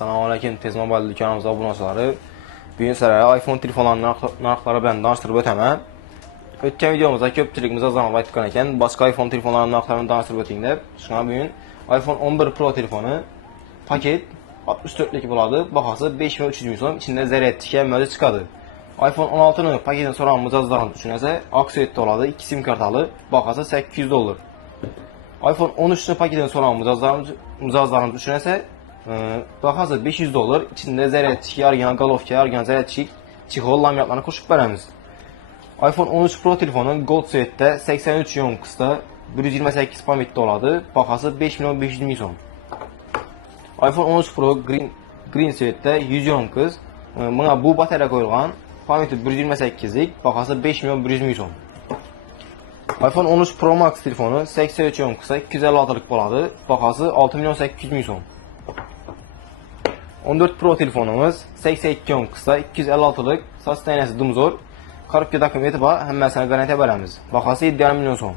Selamünaleyküm, Tez Mobil dükkanımıza abunəçiləri. Bugün sizlərə iPhone telefonlarının narxları bilan danışdırıb ötəməm. Ötən videomuzda köpçülüyümüz azalma etgan ekan, başqa iPhone telefonlarının narxlarını danışdırıb ötəyində. Şuna bugün iPhone 11 Pro telefonu paket 64'lik buladı. Baxası 5300 min so'm, içində zərərçiyə möcü çıxadı. iPhone 16'nı paketin soran micazlarını düşünəsə, aksiyetdə oladı, 2 sim kartalı, baxası $800. iPhone 13'nü paketin soran micazlarını düşünəsə, baxası $500, içində zərərçik, argan qalovka, argan zərərçik, çixol laminatlarını qoşub verəmiz. iPhone 13 Pro telefonun Gold Suite'də 83 yonkısda 128 pametdə oladı, baxası 5.500.000 so'm. iPhone 13 Pro Green Suite'də 100 yonkız, buna bu batarya qoyulğan, pameti 128'lik, baxası 5.100.000 so'm. iPhone 13 Pro Max telefonu 83 yonkısa 256'lık boladı, baxası 6.800.000 so'm. 14 Pro telefonumuz 82 yonkısa 256'lık, saç təynəsi dumzor, korobka dokumenti var, həmməsinə qarantiya verəmiz, baxası 7.5 milyon so'm.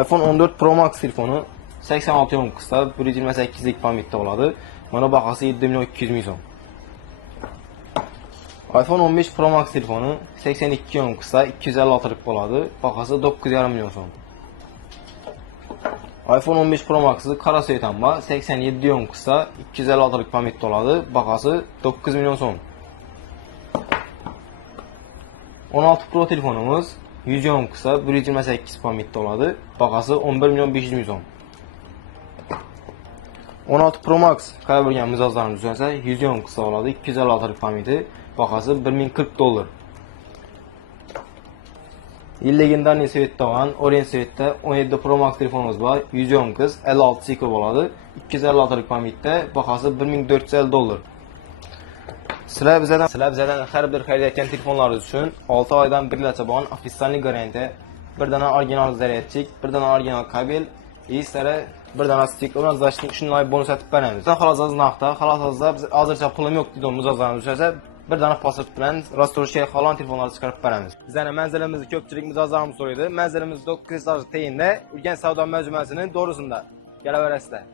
iPhone 14 Pro Max telefonu 86 yonkısa 128'lik pametdə oladı, buna baxası 7.200.000 so'm. iPhone 15 Pro Max telefonu 82 yonkısa 256'lık boladı, baxası 9.5 milyon so'm. iPhone 15 Pro Max'ı kara söytan var, 87 yonkısa 256'lık pametdə oladı, baxası 9 milyon so'm. 16 Pro telefonumuz 100 yonkısa 128 pametdə oladı, baxası 11.500.000 so'm. 16 Pro Max kaybolgan mizozlarını düşünsə 100 yonkısa oladı, 256'lık pameti, baxası $1040. Legendarny Suite'də olan Orange Suite'də 17 Pro Max telefonumuz var, 100 yonkız, 56 sikl oladı, 256'lık pametdə, baxası $1450. Sizlər bizədən hər bir xərid edən telefonlarınız üçün 6 aydan 1 iləcə olan ofitsialni garantiya, bir dənə orijinal zərərçik, bir dənə orijinal kabel, sizlərə bir dənə stik, ondan zaşın 3 ay bonus atıb verəmiz. Xalazazın axta, xalazazda biz azırca pulum yox dediğimiz azlarını düşərsə, bir dənə pasort bilən Rastorşeyə xalan telefonları çıxarıb verəmiz. Bizənə mənzilimizi köpçülük azlarımız soruydu. Mənzilimiz 9 teyində, Ürgən Savda Məcmuəsinin doğrusunda. Gələ verəsizlər.